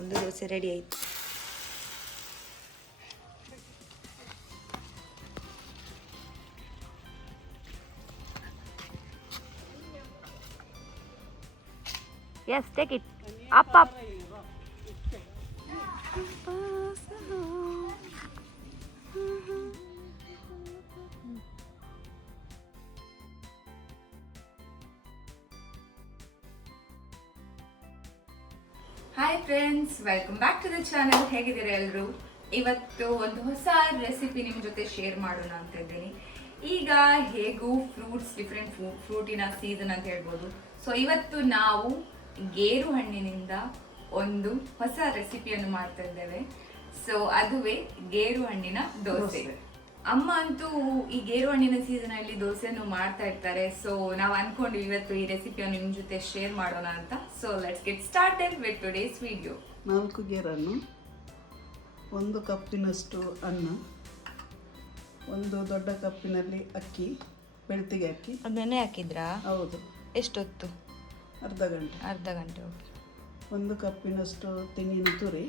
ಒಂದು ದೋಸೆ ರೆಡಿ ಆಯಿತು. Yes, take it. Up, up. Hi friends, welcome back to the channel. ಹೇಗಿದ್ದೀರಾ ಎಲ್ಲರೂ? ಇವತ್ತು ಒಂದು ಹೊಸ ರೆಸಿಪಿ ನಿಮ್ಮ ಜೊತೆ ಶೇರ್ ಮಾಡೋಣ ಅಂತ ಇದ್ದೀನಿ. ಈಗ ಹೇಗೂ ಡಿಫ್ರೆಂಟ್ ಫ್ರೂಟಿನ ಸೀಸನ್ ಅಂತ ಹೇಳ್ಬೋದು. ಸೊ ಇವತ್ತು ನಾವು ಗೇರು ಹಣ್ಣಿನಿಂದ ಒಂದು ಹೊಸ ರೆಸಿಪಿಯನ್ನು ಮಾಡ್ತಾ ಇದ್ದೇವೆ. ಸೊ ಅದುವೇ ಗೇರು ಹಣ್ಣಿನ ದೋಸೆ. ಅಮ್ಮ ಅಂತೂ ಈ ಗೇರು ಹಣ್ಣಿನ ಸೀಸನ್ ಅಲ್ಲಿ ದೋಸೆಯನ್ನು ಮಾಡ್ತಾ ಇರ್ತಾರೆ. ಸೊ ನಾವು ಅನ್ಕೊಂಡು ಇವತ್ತು ಈ ರೆಸಿಪಿಯನ್ನು ನಿಮ್ ಜೊತೆ ಶೇರ್ ಮಾಡೋಣ ಅಂತ. So let's get started with today's video. 4 ಗೇರನ್ನು, 1 ಕಪ್ಪಿನಷ್ಟು ಅನ್ನ, 1 ದೊಡ್ಡ ಕಪ್ಪಿನಲ್ಲಿ ಅಕ್ಕಿ, ಬೆಳ್ತಿಗೆ ಅಕ್ಕಿ. ಅದನ್ನೇ ಹಾಕಿದ್ರಾ? ಹೌದು. ಎಷ್ಟೊತ್ತು? ಅರ್ಧ ಗಂಟೆ. ಓಕೆ. 1 ಕಪ್ಪಿನಷ್ಟು ತೆಂಗಿನ ತುರಿ,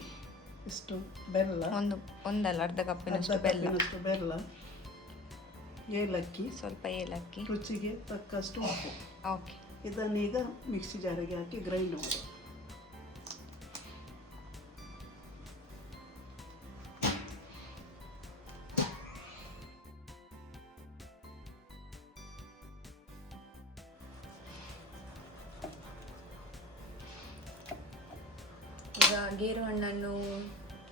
ಇಷ್ಟು ಬೆಲ್ಲ, ಒಂದಲ್ಲ ಅರ್ಧ ಕಪ್ಪಿನಷ್ಟು ಬೆಲ್ಲ, ಏಲಕ್ಕಿ, ಸ್ವಲ್ಪ ಏಲಕ್ಕಿ, ರುಚಿಗೆ ತಕ್ಕಷ್ಟು ಉಪ್ಪು. ಓಕೆ. ಇದನ್ನೀಗ ಮಿಕ್ಸಿ ಜಾರಿಗೆ ಹಾಕಿ ಗ್ರೈಂಡ್ ಮಾಡಿ. ಈಗ ಗೇರು ಹಣ್ಣನ್ನು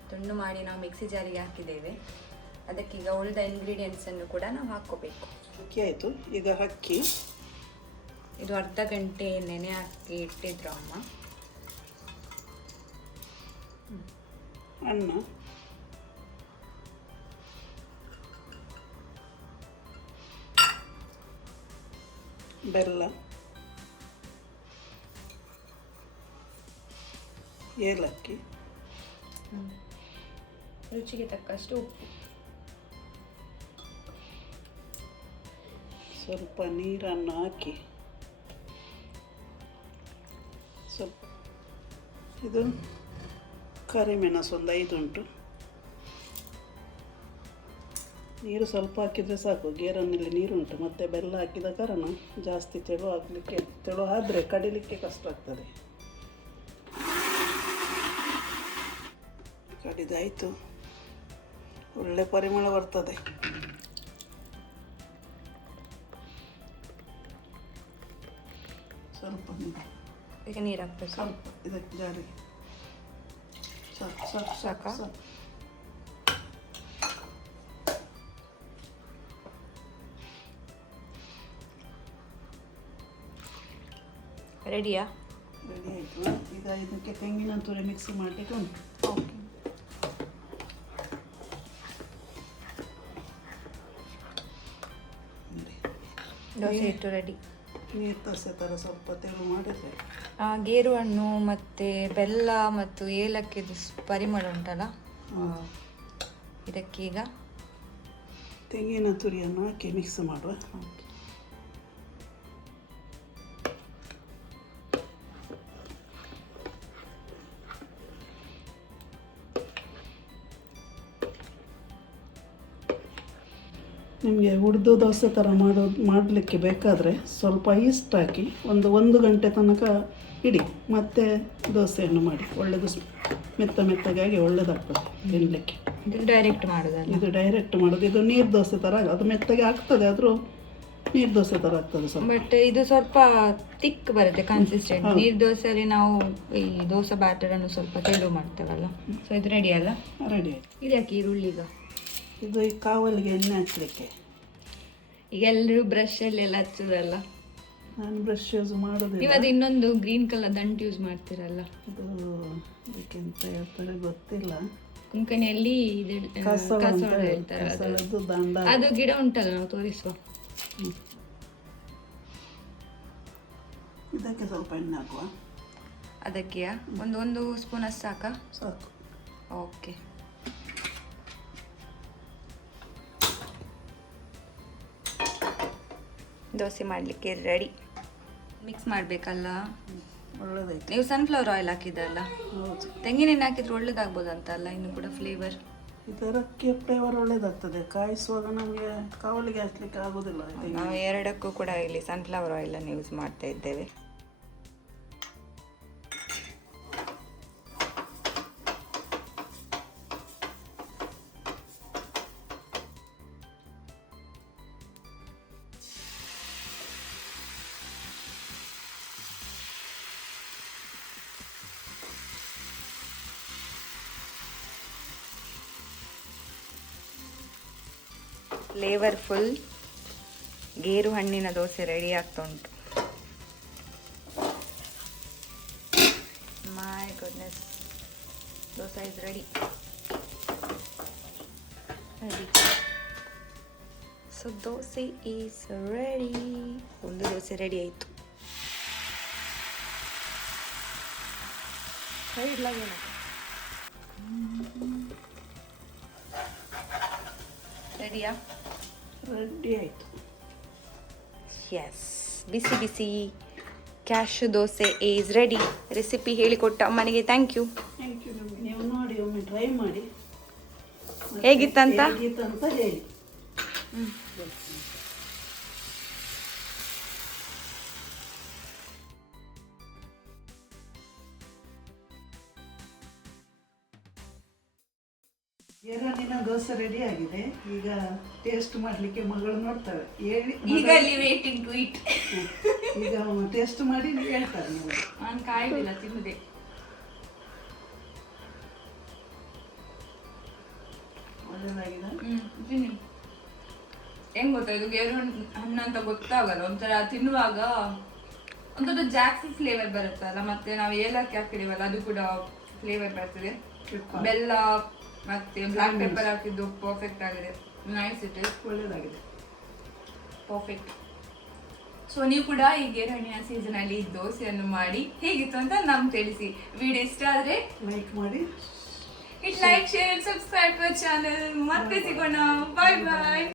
ತುಂಡು ಮಾಡಿ ನಾವು ಮಿಕ್ಸಿ ಜಾರಿಗೆ ಹಾಕಿದ್ದೇವೆ. ಅದಕ್ಕೀಗ ಉಳಿದ ಇಂಗ್ರೀಡಿಯೆಂಟ್ಸನ್ನು ಕೂಡ ನಾವು ಹಾಕ್ಕೋಬೇಕು. ಅಕ್ಕಿ ಆಯಿತು. ಈಗ ಅಕ್ಕಿ, ಇದು ಅರ್ಧ ಗಂಟೆ ನೆನೆ ಹಾಕಿ ಇಟ್ಟಿದ್ರು ಅಮ್ಮ. ಅನ್ನ, ಬೆಲ್ಲ, ಏಲಕ್ಕಿ, ರುಚಿಗೆ ತಕ್ಕಷ್ಟು ಉಪ್ಪು, ಸ್ವಲ್ಪ ನೀರನ್ನು ಹಾಕಿ ಸ್ವಲ್ಪ ಇದು ಕರಿಮೆಣಸು ಒಂದು 5 ಉಂಟು. ನೀರು ಸ್ವಲ್ಪ ಹಾಕಿದರೆ ಸಾಕು. ಗೇರನ್ನಲ್ಲಿ ನೀರುಂಟು, ಮತ್ತು ಬೆಲ್ಲ ಹಾಕಿದ ಕಾರಣ ಜಾಸ್ತಿ ತೆಳು ಆದರೆ ಕಡಿಲಿಕ್ಕೆ ಕಷ್ಟ ಆಗ್ತದೆ. ಕಡಿದಾಯಿತು. ಒಳ್ಳೆ ಪರಿಮಳ ಬರ್ತದೆ. ಸ್ವಲ್ಪ ಈಗ ನೀರು ಹಾಕ್ಬೇಕು. ಸ್ವಲ್ಪ ಇದಕ್ಕೆ ಜಾರಿಗೆ ಸಾಕಾ? ರೆಡಿಯಾ? ರೆಡಿ ಆಯಿತು. ಈಗ ಇದಕ್ಕೆ ತೆಂಗಿನ ತುರಿ ಮಿಕ್ಸಿ ಮಾಡಲಿಕ್ಕೆ ಉಂಟು. ಓಕೆ. ದೋಸೆ ಹಿಟ್ಟು ರೆಡಿ. ನೀರು ದೋಸೆ ಥರ ಸ್ವಲ್ಪ ತೆಳು ಮಾಡಿದರೆ ಗೇರು ಹಣ್ಣು ಮತ್ತು ಬೆಲ್ಲ ಮತ್ತು ಏಲಕ್ಕಿದು ಪರಿಮಳ ಉಂಟಲ್ಲ, ಇದಕ್ಕೀಗ ತೆಂಗಿನ ತುರಿಯನ್ನು ಹಾಕಿ ಮಿಕ್ಸ್ ಮಾಡುವ. ನಿಮಗೆ ಉಡ್ದು ದೋಸೆ ಥರ ಮಾಡಲಿಕ್ಕೆ ಬೇಕಾದರೆ ಸ್ವಲ್ಪ ಈಸ್ಟ್ ಹಾಕಿ ಒಂದು ಗಂಟೆ ತನಕ ಇಡಿ, ಮತ್ತು ದೋಸೆಯನ್ನು ಮಾಡಿ. ಒಳ್ಳೆಯದು ಮೆತ್ತಗಾಗಿ ಒಳ್ಳೆಯದಾಗ್ತದೆ ತಿನ್ನಲಿಕ್ಕೆ. ಇದು ಡೈರೆಕ್ಟ್ ಮಾಡೋದು. ಇದು ನೀರು ದೋಸೆ ಥರ ಅದು ಮೆತ್ತಗೆ ಆಗ್ತದೆ, ಆದರೂ ನೀರು ದೋಸೆ ಥರ ಆಗ್ತದೆ ಸ್ವಲ್ಪ. ಬಟ್ ಇದು ಸ್ವಲ್ಪ ತಿಕ್ ಬರುತ್ತೆ ಕನ್ಸಿಸ್ಟೆಂಟ್. ನೀರು ದೋಸೆಯಲ್ಲಿ ನಾವು ಈ ದೋಸೆ ಬ್ಯಾಟರನ್ನು ಸ್ವಲ್ಪ ತೆಳು ಮಾಡ್ತೇವಲ್ಲ. ಸೊ ಇದು ರೆಡಿ ಅಲ್ಲ? ರೆಡಿ ಆಯ್ತು. ಇದು ಯಾಕೆ ಈರುಳ್ಳಿ? ಇದು ಈ ಕಾವಲಿಗೆ ಎಣ್ಣೆ ಹಚ್ಚಲಿಕ್ಕೆ. ಈಗ ಎಲ್ಲರೂ ಬ್ರಷಲ್ಲೆಲ್ಲ ಹಚ್ಚೋದಲ್ಲ, ನಾನು ಬ್ರಷ್ ಯೂಸ್ ಮಾಡೋದಿಲ್ಲ. ನೀವು ಅದು ಇನ್ನೊಂದು ಗ್ರೀನ್ ಕಲರ್ ದಂಟು ಯೂಸ್ ಮಾಡ್ತೀರಲ್ಲ, ಅದು ಅದಕ್ಕೆಂತ ಹೇಳ್ತಾರೆ ಗೊತ್ತಿಲ್ಲ. ಕೊಂಕಣಿಯಲ್ಲಿ ಕಸಳ ಹೇಳ್ತಾರೆ. ಅದು ಗಿಡ ಉಂಟಲ್ಲ, ನಾವು ತೋರಿಸುವ. ಇದಕ್ಕೆ ಸ್ವಲ್ಪ ಎಣ್ಣೆ ಹಾಕುವ. ಅದಕ್ಕೆ ಒಂದು ಸ್ಪೂನ್ ಅಷ್ಟು ಸಾಕಾ? ಸಾಕು. ಓಕೆ. ದೋಸೆ ಮಾಡಲಿಕ್ಕೆ ರೆಡಿ. ಮಿಕ್ಸ್ ಮಾಡಬೇಕಲ್ಲ. ಒಳ್ಳೇದೈತೆ. ನೀವು ಸನ್ಫ್ಲವರ್ ಆಯಿಲ್ ಹಾಕಿದ್ದಲ್ಲ, ಹೌದು, ತೆಂಗಿನೆಣ್ಣೆ ಹಾಕಿದ್ರೆ ಒಳ್ಳೇದಾಗ್ಬೋದಂತಲ್ಲ, ಇನ್ನು ಕೂಡ ಫ್ಲೇವರ್. ಇದಕ್ಕೆ ಫ್ಲೇವರ್ ಒಳ್ಳೇದಾಗ್ತದೆ. ಕಾಯಿಸುವಾಗ ನಮಗೆ ಕಾವಲಿಗೆ ಹಚ್ಚಲಿಕ್ಕೆ ಆಗೋದಿಲ್ಲ. ನಾವು ಎರಡಕ್ಕೂ ಕೂಡ ಇಲ್ಲಿ ಸನ್ಫ್ಲವರ್ ಆಯಿಲನ್ನು ಯೂಸ್ ಮಾಡ್ತಾ ಇದ್ದೇವೆ. ಫ್ಲೇವರ್ಫುಲ್ ಗೇರು ಹಣ್ಣಿನ ದೋಸೆ ರೆಡಿ ಆಗ್ತಾ ಉಂಟು. My goodness, dosa is ready. So dosa is ready. ಒಂದು ದೋಸೆ ರೆಡಿ ಆಯಿತು. ರೆಡಿಯಾ? ರೆಡಿ ಆಯಿತು. ಎಸ್, ಬಿಸಿ ಬಿಸಿ cashew dosa is ready. Recipe ಹೇಳಿಕೊಟ್ಟ ಅಮ್ಮನಿಗೆ ಥ್ಯಾಂಕ್ ಯು. Thank you. ನೀವು ನೋಡಿ ಒಮ್ಮೆ ಟ್ರೈ ಮಾಡಿ, ಮತ್ತೆ ಹೇಗಿತ್ತಂತ ಹೇಳಿ. ಗೇರಣ್ಣಿನ ದೋಸೆ ರೆಡಿ ಆಗಿದೆ. ಈಗ ಟೇಸ್ಟ್ ಮಾಡಲಿಕ್ಕೆ ಮಗಳು ನೋಡ್ತಾಳೆ. ಈಗಲ್ಲಿ ವೇಟಿಂಗ್ ಟು ಇಟ್. ಈಗ ಟೇಸ್ಟ್ ಮಾಡಿ ಹೇಳ್ತಾರೆ. ನಾನು ಕಾಯ್ದಿಲ್ಲ, ತಿನ್ನುದೆ. ಒಳ್ಳೆದಾಗಿದೆ. ತಿನ್ನಿ. ಹೆಂಗ್ ಗೊತ್ತಾ, ಇದು ಗೇರು ಹಣ್ಣು ಅಂತ ಗೊತ್ತಾಗಲ್ಲ. ಒಂಥರ ತಿನ್ನುವಾಗ ಒಂಥರ ಜಾಸ್ತಿ ಫ್ಲೇವರ್ ಬರುತ್ತಲ್ಲ, ಮತ್ತೆ ನಾವು ಏಲಕ್ಕಿ ಹಾಕಿದೀವಲ್ಲ ಅದು ಕೂಡ ಫ್ಲೇವರ್ ಬರ್ತದೆ. ಬೆಲ್ಲ ಮತ್ತೆ ಬ್ಲಾಕ್ ಪೆಪ್ಪರ್ ಹಾಕಿದ್ದು ಪರ್ಫೆಕ್ಟ್ ಆಗಿದೆ. ನೈಸ್, ಇಟ್ ಇಸ್ ಒಳ್ಳೆದಾಗಿದೆ, ಪರ್ಫೆಕ್ಟ್. ಸೊ ನೀವು ಕೂಡ ಈ ಗೇರು ಹಣ್ಣಿನ ಸೀಸನ್ ಅಲ್ಲಿ ಈ ದೋಸೆಯನ್ನು ಮಾಡಿ ಹೇಗಿತ್ತು ಅಂತ ನಮ್ಗೆ ತಿಳಿಸಿ. ವಿಡಿಯೋ ಇಷ್ಟ ಆದ್ರೆ ಲೈಕ್ ಮಾಡಿ, ಲೈಕ್, ಶೇರ್, ಸಬ್ಸ್ಕ್ರೈಬ್ ಚಾನಲ್. ಮತ್ತೆ ಸಿಗೋಣ. ಬಾಯ್ ಬಾಯ್.